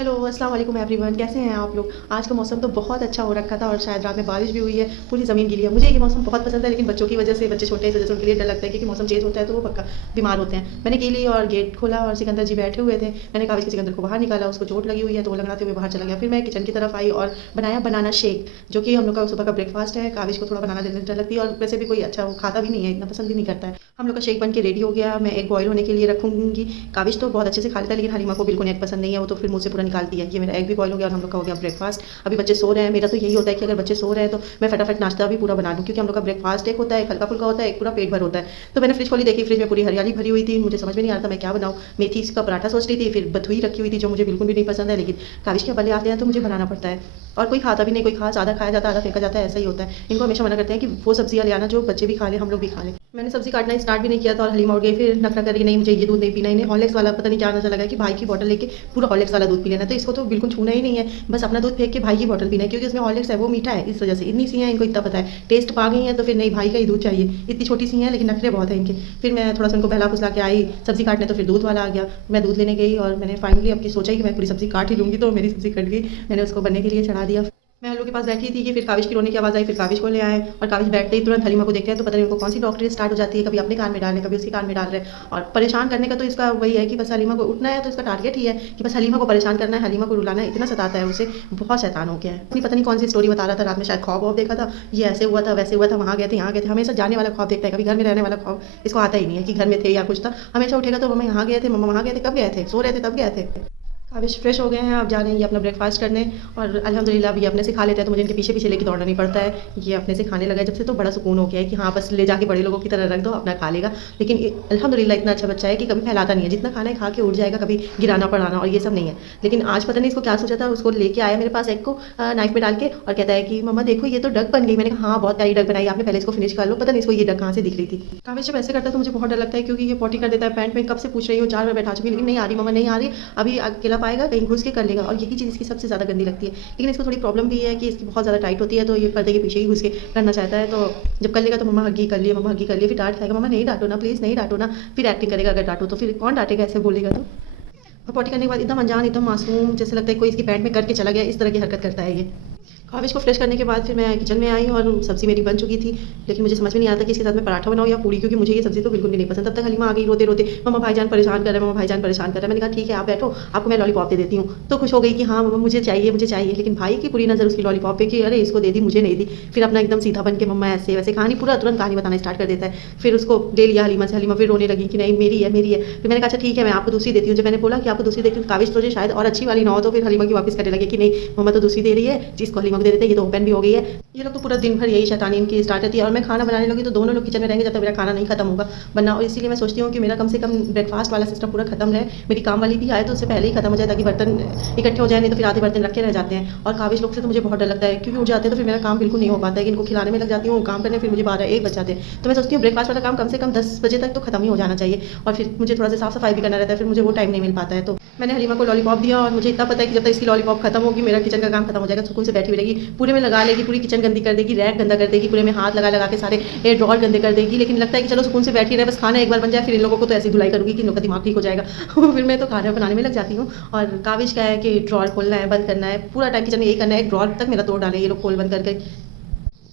Hello, अस्सलाम वालेकुम everyone, कैसे हैं आप लोग? आज का मौसम तो बहुत अच्छा हो रखा था और शायद रात में बारिश भी हुई है, पूरी ज़मीन गीली है। मुझे ये मौसम बहुत पसंद है, लेकिन बच्चों की वजह से, बच्चे छोटे हैं इस वजह से उनके लिए डर लगता है क्योंकि मौसम चेंज होता है तो वो पक्का बीमार होते हैं। मैंने की ली और गेट खोला और सिकंदर जी बैठे हुए थे। मैंने काबिज के सिकंदर को बाहर निकाला, उसको चोट लगी हुई है तो वो लंगड़ाते हुए बाहर चला गया। फिर मैं किचन की तरफ आई और बनाया बनाना शेक, जो कि हम लोग का सुबह का ब्रेकफास्ट है। काबिज को थोड़ा बनाना देने डर लगती है और वैसे भी कोई अच्छा वो खाता भी नहीं है, इतना पसंद भी नहीं करता है। हम लोग का शेक बन के रेडी हो गया। मैं एग बॉयल होने के लिए रखूँगी। काबिज तो बहुत अच्छे से खा लेता है, लेकिन हलीमा को बिल्कुल एग पसंद नहीं है, वो तो फिर मुँह से पूरा निकालती है। ये मेरा एग भी बॉयल हो गया और हम लोग का हो गया ब्रेकफास्ट। अभी बच्चे सो रहे हैं। मेरा तो यही होता है कि अगर बच्चे सो रहे हैं तो मैं फटाफट नाश्ता भी पूरा बना दूँ, क्योंकि हम लोग का ब्रेकफास्ट एक होता है, एक हल्का फुल्का होता है, एक पूरा पेट भर होता है। तो मैंने फ्रिज खोली, देखी फ्रिज में पूरी हरियाली भरी हुई थी। मुझे समझ में नहीं आ रहा था मैं क्या बनाऊँ। मेथी का पराठा सोच रही थी, फिर बथुई रखी हुई थी जो मुझे बिल्कुल भी नहीं पसंद है, लेकिन काविश के बल्ले आते हैं तो मुझे बनाना पड़ता है। और कोई खाता भी नहीं, कोई खास आधा खाया जाता है आधा फेंका जाता है, ऐसा ही होता है। इनको हमेशा मना करते हैं कि वो सब्जियां ले आना जो बच्चे भी खा लें, हम लोग भी खा लें। मैंने सब्जी काटना स्टार्ट भी नहीं किया था और हलीमा उठ गई। फिर नखरा करके नहीं मुझे ये दूध नहीं पीना, इन्हें हॉर्लिक्स वाला पता नहीं क्या नजर लगा कि भाई की बोतल लेके पूरा हॉर्लिक्स वाला दूध पी लेना। तो इसको तो बिल्कुल छूना ही नहीं है, बस अपना दूध फेंक के भाई की बोतल पीना है, क्योंकि उसमें हॉर्लिक्स है वो मीठा है, इस वजह से इतनी सी है, इनको इतना पता है। टेस्ट पा गई है तो फिर नहीं, भाई का ही दूध चाहिए। इतनी छोटी सी है लेकिन नखरे बहुत है इनके। फिर मैं थोड़ा सा उनको बहला फुसला के आई सब्जी काटने, तो फिर दूध वाला आ गया। मैं दूध लेने गई और मैंने फाइनली अपनी सोचा कि मैं पूरी सब्जी काट ही लूँगी, तो मेरी सब्जी कट गई। मैंने उसको बनने के लिए चढ़ा दिया। मैं हल्लू के पास बैठी थी कि फिर काविश की रोने की आवाज़ आई। फिर काविश को ले आए और काविश बैठते ही तुरंत हलीमा को देखते हैं तो पता नहीं उनको कौन सी डॉक्टरी स्टार्ट हो जाती है, कभी अपने कान में डाल रहे, कभी उसके कान में डाल रहे। और परेशान करने का तो इसका वही है कि बस हलीमा को उठना है, तो इसका टारगेट ही है कि बस हलीमा को परेशान करना है, हलीमा को रुलाना है। इतना सताता है उसे, बहुत शैतान हो गया है। अपनी पता नहीं कौन सी स्टोरी बता रहा था रात में, शायद ख्वाब वॉब देखा था, ये ऐसे हुआ था वैसे हुआ था, वहाँ गए थे यहाँ गए थे। हमेशा जाने वाला ख्वाब देखता है, कभी घर में रहने वाला ख्वाब इसको आता ही नहीं है कि घर में थे या कुछ था। हमेशा उठेगा तो मम्मा यहाँ गए थे, मम्मा वहाँ गए थे, कब गए थे, सो रहे थे तब गए थे। काबिश फ्रेश हो गए हैं, अब जा रहे हैं ये अपना ब्रेकफास्ट करने। और अल्हम्दुलिल्लाह अब ये अपने से खा लेते हैं तो मुझे इनके पीछे पीछे लेके दौड़ना नहीं पड़ता है। ये अपने से खाने लगा है जब से, तो बड़ा सुकून हो गया है कि हाँ बस ले जाके बड़े लोगों की तरह रख दो, अपना खा लेगा। लेकिन अल्हम्दुलिल्लाह इतना अच्छा बच्चा है कि कभी फैलाता नहीं है, जितना खाना है खा के उठ जाएगा, कभी गिराना पड़ाना और ये सब नहीं है। लेकिन आज पता नहीं इसको क्या सोचा था, उसको लेके आया मेरे पास एग को नाइफ में डाल के और कहता है कि मम्मा देखो ये तो डक बन गई। मैंने कहा हाँ बहुत प्यारी डक बनाई आपने, पहले इसको फिनिश कर लो। पता नहीं इसको ये डक कहाँ से दिख रही थी। काविश जब ऐसे करता है तो मुझे बहुत डर लगता है, क्योंकि ये पॉटी कर देता है पैंट में। कब से पूछ रही हूँ, 4 बार बैठा चुकी, लेकिन नहीं आ रही मम्मा नहीं आ रही। अभी अकेला पाएगा कहीं घुस के कर लेगा, और यही चीज़ इसकी सबसे ज़्यादा गंदी लगती है। लेकिन इसको थोड़ी प्रॉब्लम भी है कि इसकी बहुत ज़्यादा टाइट होती है, तो ये पर्दे के पीछे ही घुस के करना चाहता है। तो जब कर लेगा तो मम्मा हग्गी कर लिए, मम्मा हग्गी कर लिए, फिर डांट खाएगा, मम्मा नहीं डांटो ना प्लीज़, नहीं डांटो ना। फिर एक्टिंग करेगा, अगर डांटो तो फिर कौन डांटेगा, ऐसे बोलेगा तो। और पॉटी करने के बाद एकदम अनजान एकदम मासूम जैसे लगता है कोई इसकी पैंट में करके चला गया, इस तरह की हरकत करता है ये। काविश को फ्रेश करने के बाद फिर मैं किचन में आई और सब्ज़ी मेरी बन चुकी थी। लेकिन मुझे समझ में नहीं आता कि इसके साथ मैं पराठा बनाऊँ या पूड़ी, क्योंकि मुझे ये सब्ज़ी तो बिल्कुल भी नहीं पसंद। तब तक हलीमा आ गई रोते रोते, मम्मा भाईजान परेशान कर रहे हैं, मम्मा भाईजान परेशान कर रहे हैं। मैंने कहा ठीक है आप बैठो, आपको मैं लॉलीपॉप दे देती हूँ। तो खुश हो गई कि हाँ मम्मा मुझे चाहिए मुझे चाहिए। लेकिन भाई की पूरी नज़र उसकी लॉलीपॉप पे कि अरे इसको दे दी मुझे नहीं दी। फिर अपना एकदम सीधा बन के मम्मा ऐसे वैसे कहानी पूरा तुरंत कहानी बताना स्टार्ट कर देता है। फिर उसको ले लिया हलीमा से, हलीमा फिर रोने लगी कि नहीं मेरी है मेरी है। फिर मैंने कहा अच्छा ठीक है मैं आपको दूसरी देती हूँ। जब मैंने बोला कि आपको दूसरी देती हूँ, काविश तो शायद और अच्छी वाली ना हो, तो फिर हलीमा की वापस करने लगे कि नहीं मम्मा तो दूसरी दे रही है, इसको हलीमा को दे देते हैं, ये तो ओपन भी हो गई है। ये लोग तो पूरा दिन भर यही शैतानी इनकी स्टार्ट रहती है। और मैं खाना बनाने लगी तो दोनों लोग किचन में रहेंगे जब तक मेरा खाना नहीं खत्म होगा बनना। और इसीलिए मैं सोचती हूँ कि मेरा कम से कम ब्रेकफास्ट वाला सिस्टम पूरा खत्म रहे, मेरी काम वाली भी आए तो उससे पहले ही खत्म हो जाए, ताकि बर्तन इकट्ठे हो जाए, नहीं तो फिर आधे बर्तन रखे रह जाते हैं। और काबिज लोग से तो मुझे बहुत डर लगता है, क्योंकि उठ जाते हैं तो फिर मेरा काम बिल्कुल नहीं हो पाता है कि इनको खिलाने में लग जाती हूँ काम करने, फिर मुझे 12-1 बज जाते हैं। तो मैं सोचती हूँ ब्रेकफास्ट वाला काम कम से कम 10 बजे तक तो खत्म ही हो जाना चाहिए। और फिर मुझे थोड़ा सा साफ सफाई भी करना रहता है, फिर मुझे वो टाइम नहीं मिल पाता है। तो मैंने हलीमा को लॉलीपॉप दिया और मुझे इतना पता है कि जब तक इसकी लॉलीपॉप खत्म होगी मेरा किचन का काम खत्म हो जाएगा। सुकून से बैठी हुई रहेगी, पूरे में लगा लेगी, पूरी किचन गंदी कर देगी, रैक गंदा कर देगी, पूरे में हाथ लगा लगा के सारे ये ड्रॉर गंदे कर देगी। लेकिन लगता है कि चलो सुकून से बैठी रहे, बस खाना एक बार बन जाए, फिर इन लोगों को तो ऐसी धुलाई करूँगी कि इन लोग का दिमाग ठीक हो जाएगा। फिर मैं तो खाना बनाने में लग जाती हूँ। और काविश क्या है कि ड्रॉर खोलना है बंद करना है, पूरा टाइम किचन में यही करना है, एक ड्रॉर तक मेरा तोड़ डाले ये लोग खोल बंद करके।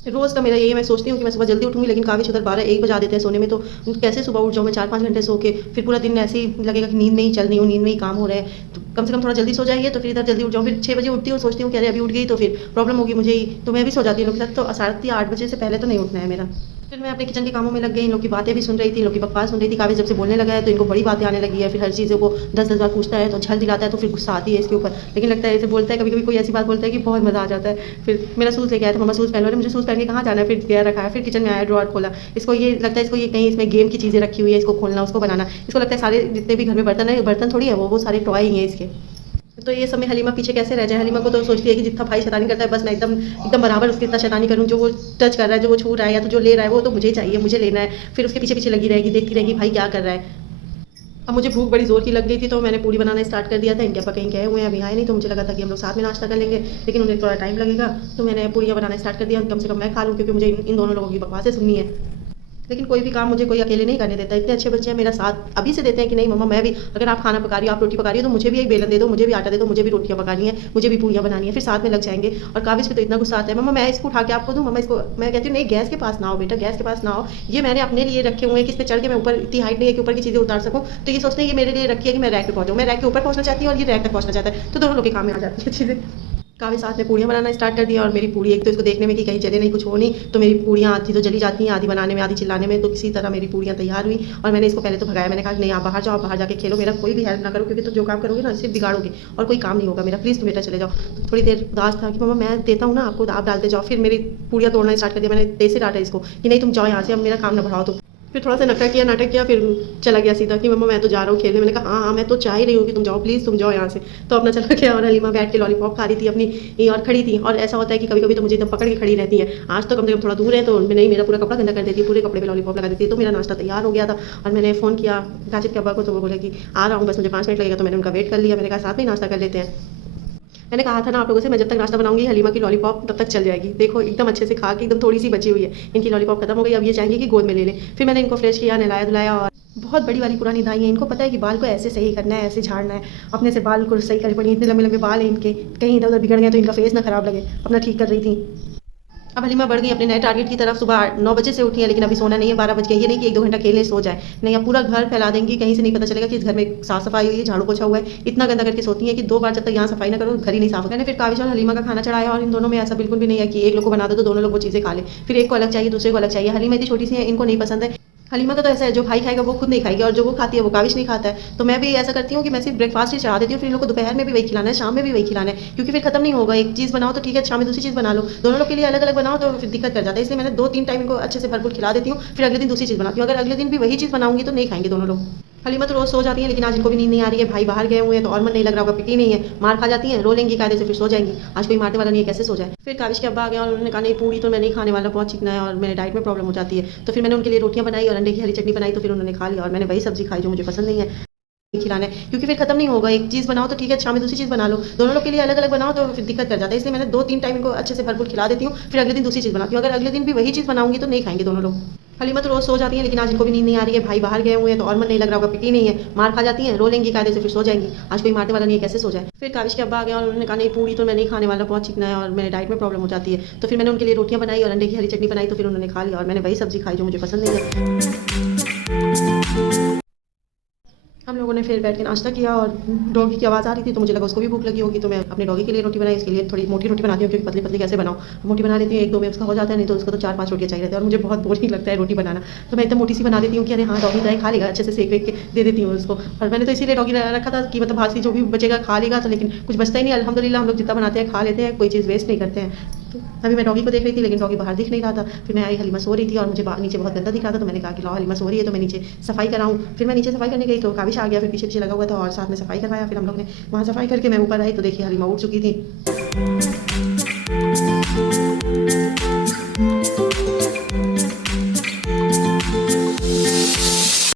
रोज़ का मेरा यही है, मैं सोचती हूँ कि मैं सुबह जल्दी उठूँगी, लेकिन काविश उधर 12-1 बजा देते हैं सोने में। तो कैसे सुबह उठ जाऊँ मैं 4-5 घंटे सो के, फिर पूरा दिन ऐसे ही लगेगा कि नींद में ही चल रही हूँ, नींद में ही काम हो रहा है। तो कम से कम थोड़ा जल्दी सो जाइए तो फिर इधर जल्दी उठ जाऊँ। फिर 6 बजे उठती हूँ, सोचती हूँ कि अरे अभी उठ गई तो फिर प्रॉब्लम होगी मुझे ही, तो मैं भी सो जाती हूँ लोग के साथ। तो 7 या 8 बजे से पहले तो नहीं उठना है मेरा। फिर मैं अपने किचन के कामों में लग गई, इन लोग की बातें भी सुन रही थी, इन लोग की बकवास सुन रही थी। काविश जब से बोलने लगा है तो इनको बड़ी बातें आने लगी है, फिर हर चीज़ों को 10-10 बार पूछता है तो झल दिलाता है, तो फिर गुस्सा आती है इसके ऊपर। लेकिन लगता है ऐसे बोलता है, कभी-कभी कोई ऐसी बात बोलता है कि बहुत मज़ा आ जाता है। फिर मेरा शूज़ लेके आया था, मम्मा शूज़ पहन लो, अरे मुझे शूज़ पहन के कहाँ जाना है, फिर गया रखा है। फिर किचन में आया, ड्रॉअर खोला, इसको ये लगता है इसको ये कहीं इसमें गेम की चीज़ें रखी हुई है, इसको खोलना उसको बनाना। इसको लगता है सारे जितने भी घर में बर्तन है, बर्तन थोड़ी है वो सारे टॉय ही हैं इसके। तो ये सब में हलीमा पीछे कैसे रह जाए। हलीमा को तो सोचती है कि जितना भाई शैतानी करता है बस मैं एकदम एकदम बराबर उसकी इतना शैतानी करूँ, जो वो टच कर रहा है, जो वो छू रहा है या तो जो ले रहा है वो तो मुझे ही चाहिए, मुझे लेना है। फिर उसके पीछे पीछे लगी रहेगी, देखती रहेगी भाई क्या कर रहा है। अब मुझे भूख बड़ी ज़ोर की लग गई थी तो मैंने पूड़ी बनाना स्टार्ट कर दिया था। इनके पापा कहीं गए हुए हैं, अभी आए नहीं, तो मुझे लगा था कि हम लोग साथ में नाश्ता कर लेंगे, लेकिन उन्हें थोड़ा टाइम लगेगा। तो मैंने पूड़ियाँ बनाना स्टार्ट कर दिया, कम से कम मैं खा लूँ, क्योंकि मुझे इन दोनों लोगों की बकवासें सुननी है। लेकिन कोई भी काम मुझे कोई अकेले नहीं करने देता। इतने अच्छे बच्चे हैं, मेरा साथ अभी से देते हैं कि नहीं मम्मा मैं भी, अगर आप खाना पका रही हो, आप रोटी पका रही हो तो मुझे भी एक बेलन दे दो, मुझे भी आटा दे दो, मुझे भी रोटियाँ पकानी है, मुझे भी पूरियाँ बनानी है, फिर साथ में लग जाएंगे। और काबिज पे तो इतना गुस्सा आता है, मम्मा मैं इसको उठा के आपको दूँ, मम्मा इसको, मैं कहती हूँ नहीं गैस के पास ना आओ बेटा, गैस के पास ना आओ, ये मैंने अपने लिए रखे हुए हैं कि इस पे चढ़ के मैं ऊपर, इतनी हाइट नहीं है कि ऊपर की चीज़ें उतार सकूँ, तो ये सोचते हैं ये मेरे लिए रखी है कि मैं रैक पे पहुँचाऊँ, मैं रैक के ऊपर पहुँचना चाहती हूँ और ये रैक तक पहुँचना चाहता है, तो दोनों लोग के काम में आ जाती है चीज़ें। काफ़ी साथ में पूड़ियाँ बनाना स्टार्ट कर दिया, और मेरी पूड़ी एक तो इसको देखने में कि कहीं जले नहीं, कुछ हो नहीं, तो मेरी पूड़ियाँ आधी तो जली जाती हैं, आधी बनाने में, आधी चिल्लाने में, तो किसी तरह मेरी पूड़ियाँ तैयार हुई। और मैंने इसको पहले तो भगाया, मैंने कहा कि नहीं आप बाहर जाओ, आप बाहर जाके खेलो, मेरा कोई भी हेल्प ना करो, क्योंकि तुम जो काम करोगे ना सिर्फ बिगाड़ोगे और कोई काम नहीं होगा मेरा, प्लीज़ तुम बेटा चले जाओ। तो थोड़ी देर उदास था कि मम्मा मैं देता हूँ ना आपको, आप डालते जाओ। फिर मेरी पूड़ियाँ तोड़ना स्टार्ट कर दिया, मैंने तेज से डांटा इसको कि नहीं तुम जाओ यहाँ से, अब मेरा काम ना बढ़ाओ तुम। फिर थोड़ा सा नाटक किया, फिर चला गया सीधा कि मम्मा मैं तो जा रहा हूँ खेलने। मैंने कहा हाँ मैं तो चाह ही रही हूँ कि तुम जाओ, प्लीज़ तुम जाओ यहाँ से। तो अपना चला गया, और हलीमा बैठ के लॉलीपॉप खा रही थी अपनी, और खड़ी थी। और ऐसा होता है कि कभी कभी तो मुझे एकदम पकड़ के खड़ी रहती है, आज तो कम से कम थोड़ा दूर है तो नहीं मेरा पूरा कपड़ा गंदा कर देती है, पूरे कपड़े पे लॉलीपॉप लगा देती है। तो मेरा नाश्ता तैयार हो गया था, और मैंने फ़ोन किया काशिफ के अब्बा को, तो वो बोले कि आ रहा हूँ बस मुझे 5 मिनट लगेगा। तो मैंने उनका वेट कर लिया, मैंने कहा साथ में ही नाश्ता कर लेते हैं। मैंने कहा था ना आप लोगों से, मैं जब तक नाश्ता बनाऊंगी हलीमा की लॉलीपॉप तब तक चल जाएगी। देखो एकदम अच्छे से खा के एकदम थोड़ी सी बची हुई है, इनकी लॉलीपॉप खत्म हो गई, अब ये चाहेंगे कि गोद में ले लें। फिर मैंने इनको फ्रेश किया, नहलाया धुलाया, और बहुत बड़ी वाली पुरानी दाई है, इनको पता है कि बाल को ऐसे सही करना है, ऐसे झाड़ना है, अपने से बाल को सही करे पड़ी। इतने लंबे लंबे बाल हैं इनके, कहीं इधर उधर बिगड़ गए तो इनका फेस ना खराब लगे, अपना ठीक कर रही थी। अब हलीमा बढ़ गई अपने नए टारगेट की तरफ। सुबह 9 बजे से उठी है, लेकिन अभी सोना नहीं है, 12 बज गए। ये नहीं कि 1-2 घंटा खेलने सो जाए, नहीं अब पूरा घर फैला देंगी, कहीं से नहीं पता चलेगा कि इस घर में साफ सफाई हुई है, झाड़ू पोछा हुआ है। इतना गंदा करके सोती है कि 2 बार जब तक यहाँ सफाई ना करो घर ही नहीं साफ होगा। मैंने फिर काविश और हलीमा का खाना चढ़ाया, और इन दोनों में ऐसा बिल्कुल भी नहीं है कि एक लोग को बना दो तो दोनों लोग वो चीज़ें खा ले, फिर एक को अलग चाहिए, दूसरे को अलग चाहिए। हलीमा इतनी छोटी सी है, इनको नहीं पसंद है। हलीमा का तो ऐसा है जो भाई खाएगा वो खुद नहीं खाएगी, और जो वो खाती है वो काविश नहीं खाता है। तो मैं भी ऐसा करती हूँ कि मैं सिर्फ ब्रेकफास्ट ही चढ़ा देती हूँ, फिर इन लोग को दोपहर में भी वही खिलाना है, शाम में भी वही खिलाना है, क्योंकि फिर खत्म नहीं होगा। एक चीज़ बनाओ तो ठीक है, शाम में दूसरी चीज़ बना लो, दोनों लोग के लिए अलग अलग बनाओ तो फिर दिक्कत कर जाता है। इसलिए मैंने 2-3 टाइम इनको अच्छे से भरपूर खिला देती हूँ, फिर अगले दिन दूसरी चीज़ बनाती हूँ। अगर अगले दिन भी वही चीज़ बनाऊंगी तो नहीं खाएंगे दोनों लोग। हलीमा तो रोज़ सो जाती है, लेकिन आज इनको भी नींद नहीं आ रही है, भाई बाहर गए हुए हैं तो और मन नहीं लग रहा होगा, पिटी नहीं है, मार खा जाती हैं, रो लेंगी कायदे से, फिर सो जाएंगी। आज कोई मारने वाला नहीं है, कैसे सो जाए। फिर काविश के अब्बा आ गए, और उन्होंने कहा नहीं पूरी तो मैं नहीं खाने वाला, बहुत चिकना है और मेरे डाइट में प्रॉब्लम हो जाती है। तो फिर मैंने उनके लिए रोटियां बनाई और अंडे की हरी चटनी बनाई, तो फिर उन्होंने खा लिया, और मैंने वही सब्जी खाई जो मुझे पसंद नहीं है खिलाना है, क्योंकि फिर खत्म नहीं होगा। एक चीज़ बनाओ तो ठीक है, शाम में दूसरी चीज़ बना लो, दोनों लोग के लिए अलग अलग बनाओ तो फिर दिक्कत कर जाता है। इसलिए मैंने 2-3 टाइम इनको अच्छे से भरपूर खिला देती हूँ, फिर अगले दिन दूसरी चीज़ बनाती हूँ। अगर अगले दिन भी वही चीज़ बनाऊंगी तो नहीं खाएंगे दोनों लोग। हलीमा तो रोज़ सो जाती है, लेकिन आज इनको भी नींद नहीं आ रही है, भाई बाहर गए हुए हैं तो और मन नहीं लग रहा होगा, पिटी नहीं है, मार खा जाती हैं, रो लेंगी कायदे से, फिर सो जाएंगी। आज कोई मारने वाला नहीं है, कैसे सो जाए। फिर काविश के अब्बा आ गए, और उन्होंने कहा नहीं पूरी तो मैं नहीं खाने वाला, बहुत चिकना है और मेरे डाइट में प्रॉब्लम हो जाती है। तो फिर मैंने उनके लिए रोटियां बनाई और अंडे की हरी चटनी बनाई, तो फिर उन्होंने खा लिया, और मैंने वही सब्जी खाई जो मुझे पसंद नहीं है। हम लोगों ने फिर बैठ के नाश्ता किया, और डॉगी की आवाज़ आ रही थी तो मुझे लगा उसको भी भूख लगी होगी, तो मैं अपने डॉगी के लिए रोटी बनाई। इसके लिए थोड़ी मोटी रोटी बनाती हूँ, क्योंकि पतली पतली कैसे बनाऊँ, मोटी बना लेती हूँ, 1-2 में उसका हो जाता है, नहीं तो उसको तो 4-5 रोटियाँ चाहिए रहती है, और मुझे बहुत बोरिंग लगता है रोटी बनाना। तो मैं एकदम मोटी सी बना देती हूँ कि अरे हाँ डॉगी चाहे खा लेगा, अच्छे से सेक वेक के दे देती हूँ उसको। और मैंने तो इसीलिए डॉगी रखा था कि मतलब बासी जो भी बचेगा खा लेगा, तो लेकिन कुछ बचता ही नहीं। अल्हम्दुलिल्लाह हम लोग जितना बनाते हैं खा लेते हैं, कोई चीज़ वेस्ट नहीं करते हैं। तो अभी मैं डॉगी को देख रही थी, लेकिन डॉगी बाहर दिख नहीं रहा था। फिर मैं आई, हलीमा सो रही थी, और मुझे नीचे बहुत गंदा दिख रहा था, तो मैंने कहा कि लाओ हलीमा सो रही है तो मैं नीचे सफाई कराऊँ। फिर मैं नीचे सफाई करने गई तो काविश आ गया, फिर पीछे पीछे लगा हुआ था और साथ में सफाई करवाया। फिर हम लोग ने वहाँ सफाई करके मैं ऊपर आई तो देखिए हलीमा उठ चुकी थी।